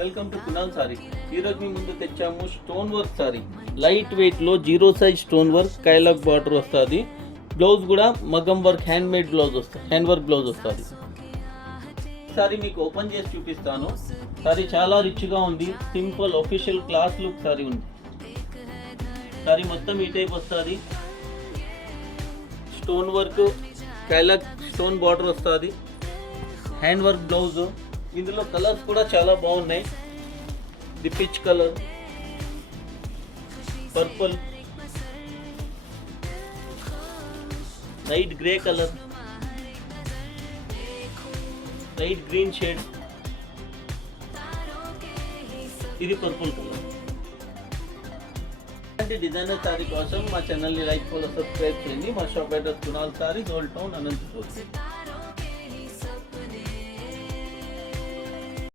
Welcome to Kunal సారీ. ఈరోజు మీ ముందు తెచ్చాము స్టోన్ వర్క్ సారీ. లైట్ వెయిట్లో జీరో సైజ్ స్టోన్ వర్క్, స్కైలాక్ బార్డర్ వస్తుంది. బ్లౌజ్ కూడా మగం వర్క్, హ్యాండ్ మేడ్ బ్లౌజ్ వస్తుంది, హ్యాండ్ వర్క్ బ్లౌజ్ వస్తుంది. సారీ మీకు ఓపెన్ చేసి చూపిస్తాను. సారీ చాలా రిచ్గా ఉంది. Simple official class look sari ఉంది. సారీ మొత్తం ఈ టైప్ వస్తుంది. స్టోన్ వర్క్, స్కైలాక్ స్టోన్ బార్డర్ వస్తుంది, హ్యాండ్ వర్క్ బ్లౌజ్. ఇందులో కలర్స్ కూడా చాలా బాగున్నాయి. The peach colour, purple, light grey colour, light green shade, ఇది పర్పుల్ కలర్. ఇలాంటి డిజైనర్ సారీ కోసం మా ఛానల్ని లైక్, ఫాలో, సబ్స్క్రైబ్ చేయండి. మా shop address Kunal saris, old town, Anantapur.